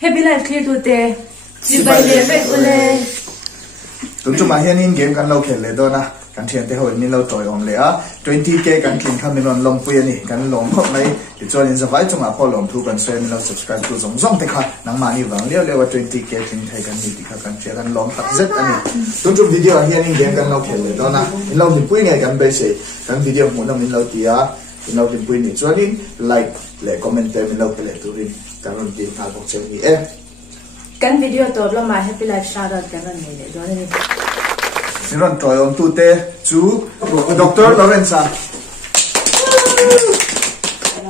Happy life clear to te. Chỉ bài lệ về ule. Chúng mà hiện in game kan lâu khéo lệ đó na. Kan thiền thế hồi mình lâu trôi om lệ á. 20k kan kinh khăm mình còn lồng pui này, kan lồng khóc này. Thì cho nên giờ phải chúng à follow thu kan share mình lâu subscribe thu giống giống thế khác. Nang mani vàng liêu liêu 20k kinh thay kan đi thì kan share kan lồng thật rất anh. Chúng video hiện in game kan lâu khéo lệ đó na. Mình lâu thì pui ngày kan bê sẽ. Kan video muốn mình lâu thì á. Mình lâu thì pui này cho nên like lệ comment mình lâu cái lệ tu rin. Kan luôn đi khai bốc chơi gì em. Kan video tốt lắm mà happy life shout out cái này để đó nên. Mình trôi om tu te chú Dr. Lawrence.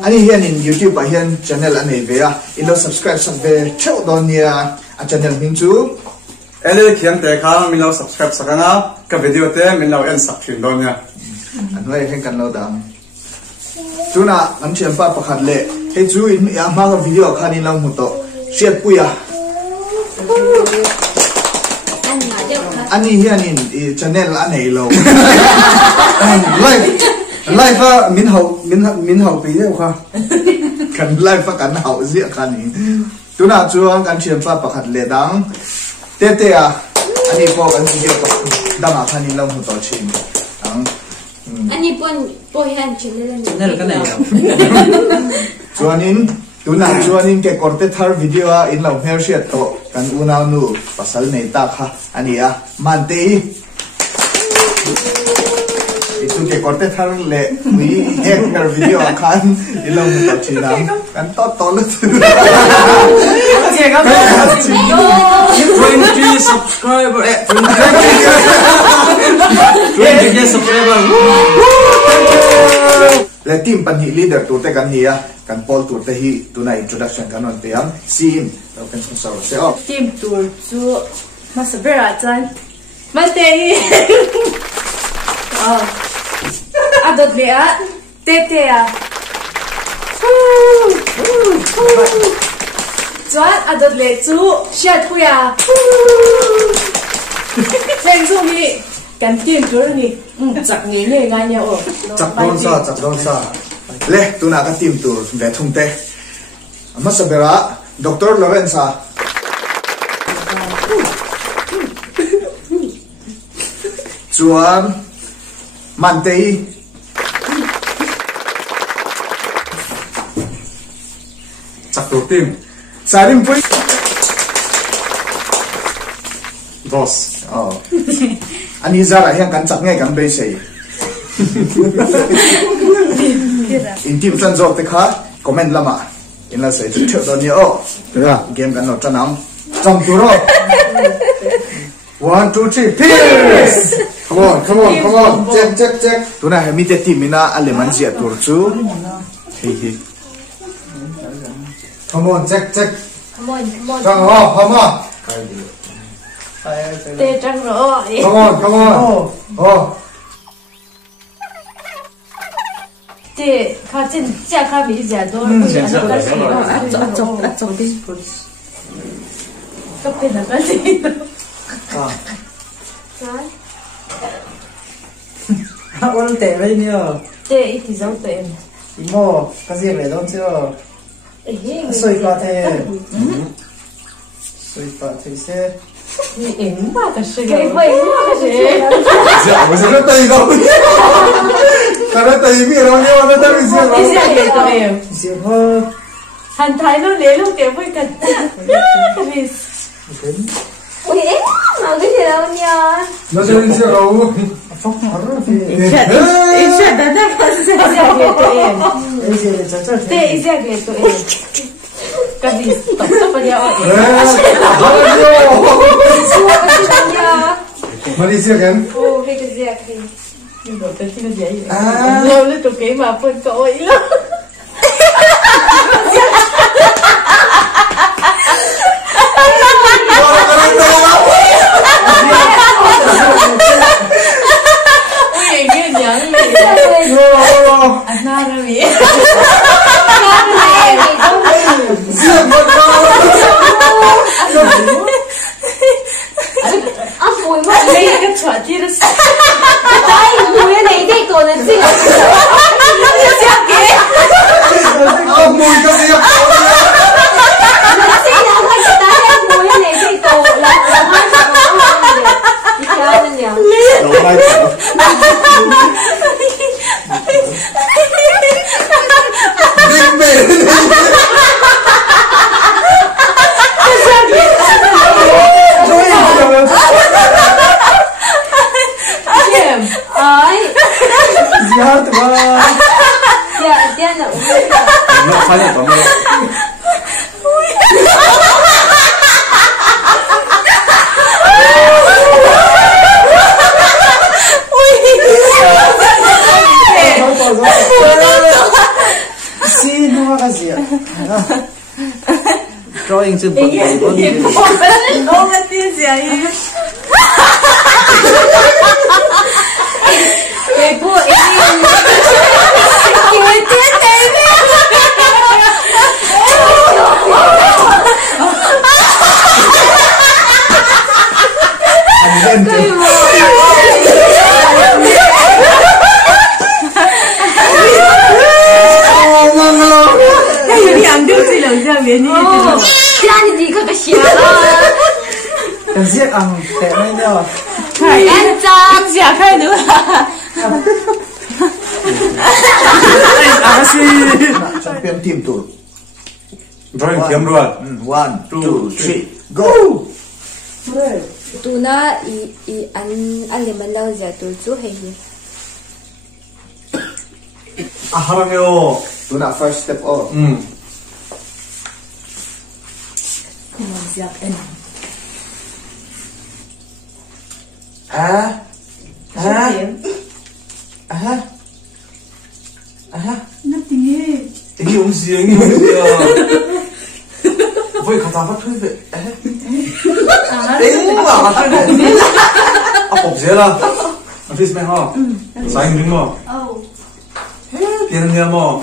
Anh hiện in YouTube và hiện channel anh ấy về à, ilo subscribe sang về chậu đó nia channel mình chú. Anh khiêm te khang mình lo subscribe sang na, cái video te mình lo end subscribe đó nia. Anh nói hiện cần lo đam. Chú na anh xem pa pakhat lệ, hey chú in mà cái video khani in lâu một tổ, share puya. Anh hiện in channel anh ấy lâu. Live mình hậu bị đấy không? Cần live cần hậu dễ cần đi. Chú nào chú anh cần xem pa pakhat lệ đắng. Tete à, anh ấy có cái video đăng ở khani lâu một tổ chim. Anh ấy pon hand channel cái này Chuanin tuna chuanin ke korte thar video a in lo her shit to kan unau nu pasal nei ta kha ania mante itu ke korte thar le wi ek her video khan in lo mu to chinam kan to lu 20 subscriber 20 subscriber le team pan hi leader tu te kan hi a kan pol tu te hi tuna introduction kan on te am sim lo kan so se op Team tour chu masabera chan. Mate. Oh. Adot le a tete a. Chuan adot le chu shat huya. Sen chu mi kan team tour ni. Chak ni le nga nya o. chak don sa le tuna ka team tour ve thum te masabera Dr. Lawrence chuan mantei Chắc đầu tiên, sarim pui dos. ani zara hian kan chak nge kan be sei in team san jok te kha comment lama in la sei chu do ni o game kan no chanam cham tu ro 1 2 3 peace come on check tuna he mi te team ina aleman zia tur chu hi come on check Come on come on Tê trăng rồi. come on Tê khá chân cha khá bị giả đôi. Chọc đi. Cấp bên là cái gì? Con tệ vậy nhờ Tê ít thì giống tê. mò cái gì vậy đâu chưa sôi pha thế xe Em mà cái sự Cái vậy mà cái gì dạ mà sao nó tây đâu nó tây biết đâu nhưng mà nó tây biết đâu Ý ra kể tụi em. dễ hơn Hành thái nó lấy lúc kể với cần. Cái Ui em mà cái gì đâu nha nó sẽ lên siêu đâu phóc hở thì Ý ra đã đã có sự ra kể tụi em. cái gì chắc chắc Tê ý ra kể tụi em. Cái gì tổng tập vào nhau em. Xua cái gì đâu nha mà đi siêu kén Ồ cái gì kì Nhưng mà cái gì vậy? Lâu lên tụi kể mà phân cậu ấy lắm. Ui nghe nhắn gì anh na rồi gì Mùi mất lấy cái trò kia nó Đấy, mùi cái này đây còn là gì mùi cái gì 天哪！没有参与咱们。Sino kasi? Drawing sa bagay. Kasi ang tema niyo. Champion team tour. Drawing team luôn. 1, 2, 3, go! Tu na an leman lau ja tu chu hei hi. 하라며. Do na first step all. 이게 음식이야, 이게 음식이야. 왜 갖다 맞춰야 돼? 에이, 맞춰야 돼. 아, 없애라. Please, man, ha. Sign ring mo. Tiền nhiều mo.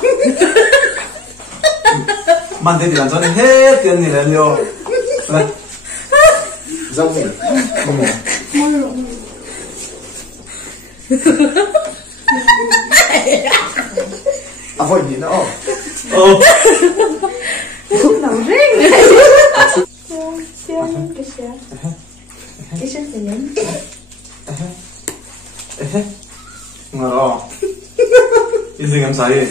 Man thế thì làm sao này hết tiền thì lên nhiều. Này. Giống gì? À, hồi nhìn nó ổn. Ngờ 인생 감사해.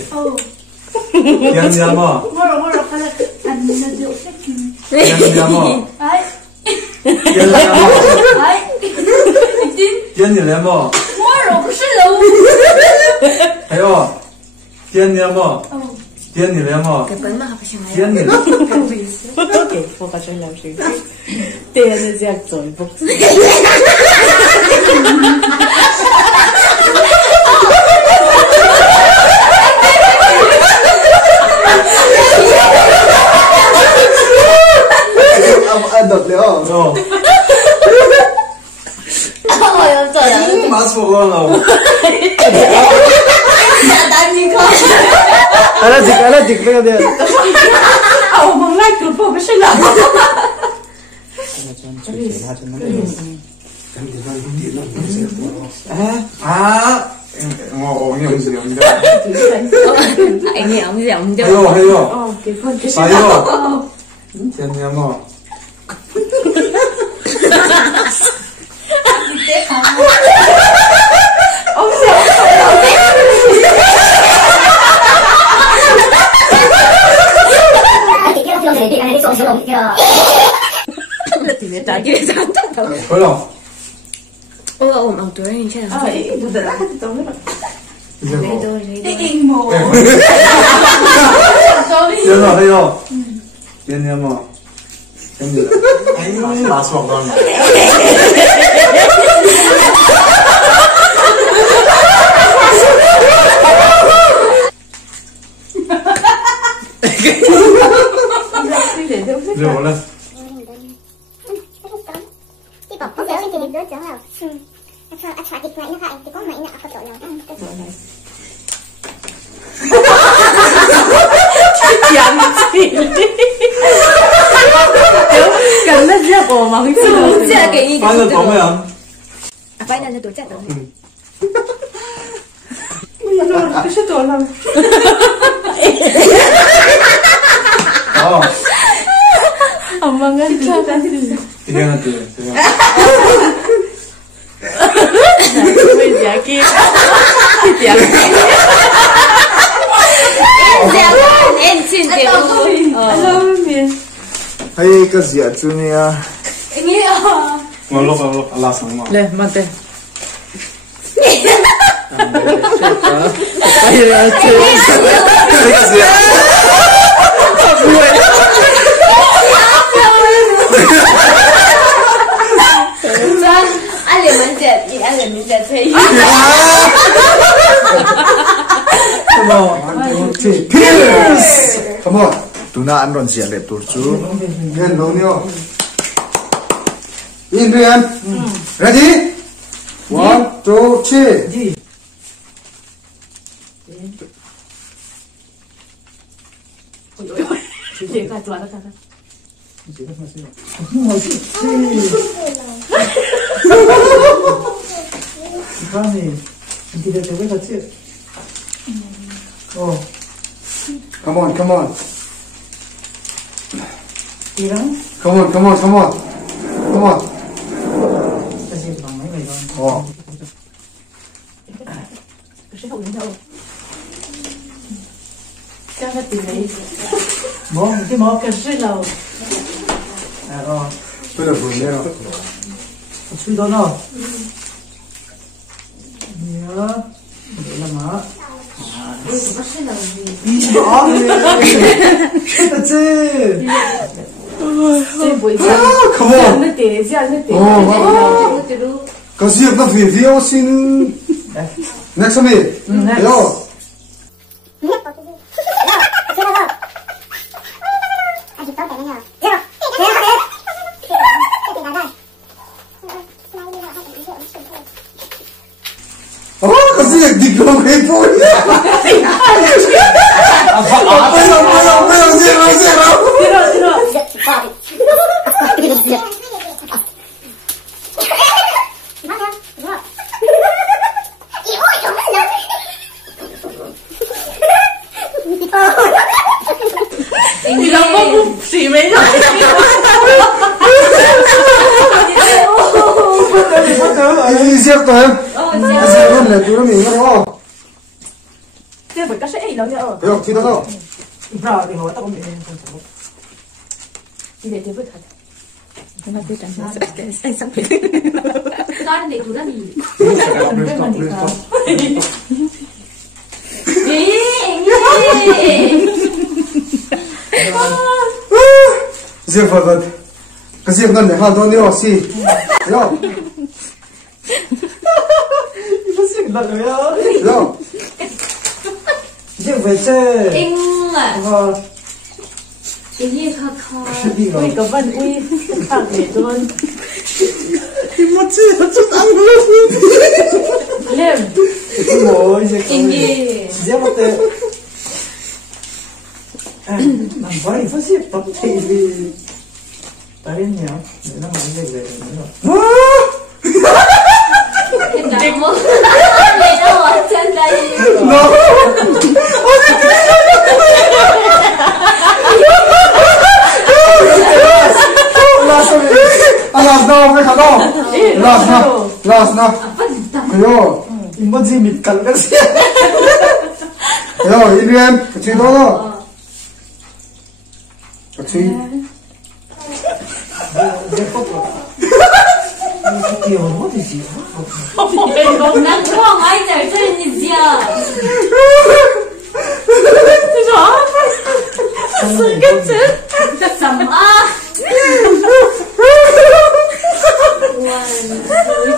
미안미안 뭐. 뭐라 하라 안 나도. 미안미안 뭐. 아이. 미안미안 뭐. 아이. 미안미안 뭐. 뭐라 무슨 너. 해요. 미안미안 뭐. 미안미안 뭐. 미안미안. Okay, vou fazer um lanche. Tem a dizer que sou um pouco. Ăn được nữa. 마스 먹어. Aladik lang din. Mong like ko po kasi lang. 언니 음식이 언니. Anh ông giọng cho. 해요. Okay, con kasi. 사요. 미안미안 뭐. Trả kia sáng thật đâu. 그럼. Ôm ông tuổi như thế nào? Tôi đã làm cái tôi 이제 Lấy 뭐. đôi lấy đôi. Đi mồ. 연아 해요. 미안미안 뭐. 형님. 마스 먹어. 이제 원래. Chị bảo có béo thì đứa cháu nào anh phải thịt mày nó hại thì có mày nè có tội nào đó Chẳng gì. Cần nó ra bộ mà không chịu. Dạ cái gì? 빨리 넣으면. Phải là tổ chức đâu. Kasi to lang. Ang mga 이래는 또. may jacket. Em xin tiền. Alam mo yun. Hay cái gì chú nha. 얼른 알라서 뭐. Le, mate. ăn liền mình dệt gì ăn liền mình dệt thì Come on, 1, 2, 3. Pierce! Come on. Tuna an ron sia le tur chu. Then Romeo. Adrian. Ready? 1, 2, 3. Chị cả tuần đó Oh. Come on, come on. Come on, come on, come on. Come on. Oh. chắc là tìm đấy bố cái món cái suy lâu Tôi là vừa nghe rồi. Suy đó nào. Nhớ. Để làm má. ui nó suy lâu gì Đó. Cái gì? xem buổi Come on. nó tệ ra nó tệ Có gì nó video xin. Next me. Hello. Có gì đi cùng cái vui. Bây giờ.你老婆不水没了Đi xếp tới em. Cái gì luôn là chú nó mình nghe không?这不是哎，老娘哦， Được, thì đó đâu? 不知道，我到我面前看什么？你得不看。nó cứ chẳng sao anh sắp phải đó để tụi nó gì Riêng vật vật. Cái riêng ngân để hàng đó nhiều xì. Yo. Nó riêng lần rồi á. Yo. Riêng về xe. anh à Vâng. cái gì khó khó ui cái vấn ui thằng này luôn Một chi là chút ăn luôn. lên Ôi giời. cái gì Riêng một tệ. Làm vậy phát xếp tập thị vì tới nhỉ để nó mang về nữa. em đã muốn để đâu ở trên đây No. Last now, mấy khả đâu? Last now. Ayo, emoji mịt cắn cái gì? Ayo, Adrian, cái chuyện đó đâu? Cái chuyện. Điều nó thì gì? nắng quá ngay giờ trên như gì à什么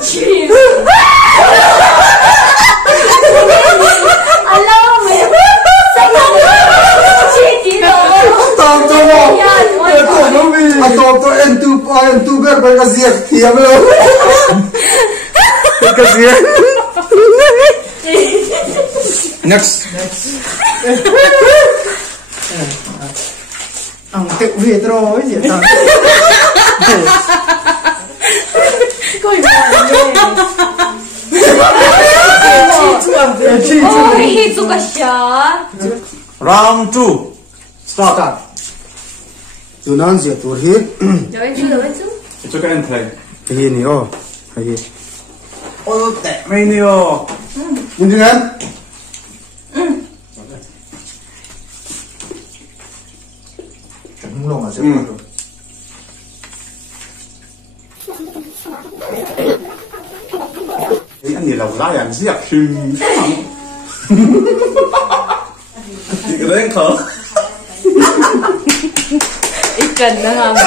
去 alo mày sao không chi tí rồi Tao cho nó. Tao nó vì. Tao cho em tu biết với cái gì hiếm luôn. Cái gì? Next. Ang tự về rồi gì ta? coi ôi tụi cái sợ Round 2. Start. Tunan gì tu hit? rồi chú It's okay and play. Cái gì nè? Cái gì? Oh, tệ mày nhiều. Nhìn thấy không? Chẳng lòng là sẽ Anh nhìn là lá dạng giặc hưng thì cái đấy khờ ít cần nó làm một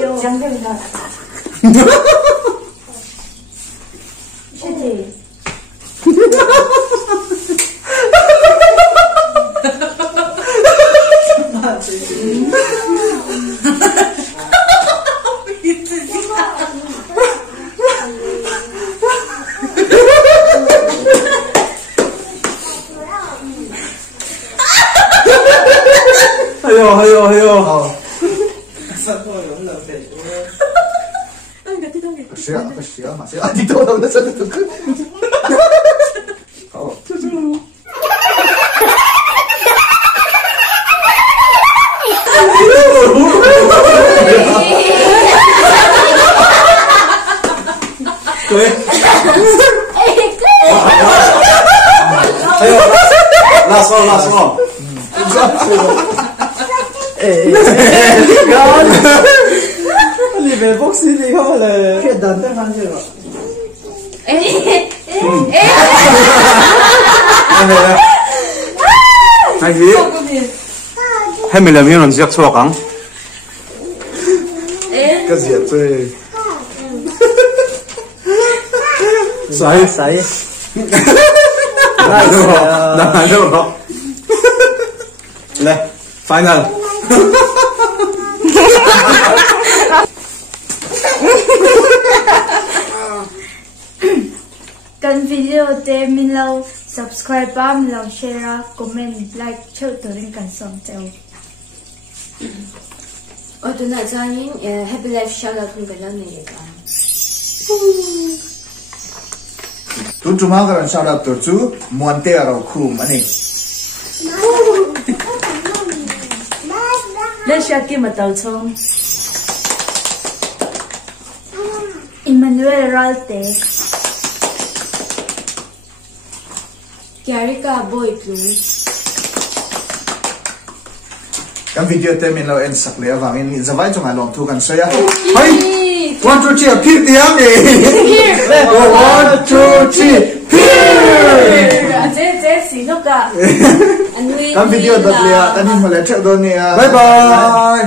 rồi chẳng cần đâu 하요 Kasiya, masaya. Dito daw na sa tutok. Oh. Last one.你别不是你好嘞，可以等等看去了。Này gì? Hay mình làm như làm giặc chua cắn? Cái gì vậy? Sai. Đâu. Lên, final. Kênh video để mình lâu subscribe ba mình lâu share comment like cho tụi mình cần sống theo. Ở tụi này cho những happy life shout out cùng cái lần này cả. Tu cuma kalau shout out tu tu muante arau kum ani. lên share kia mà tàu xong Emmanuel Ralte Kiarika boy tu. Kan video te min lo en sak le awangin zawai chung alom thu kan soya. Hey, 1, 2, 3, appear tiang ni. 1, 2, 3, appear. dễ xí lúc cả Kan video dat le tan hin mole thek don ni. Bye bye.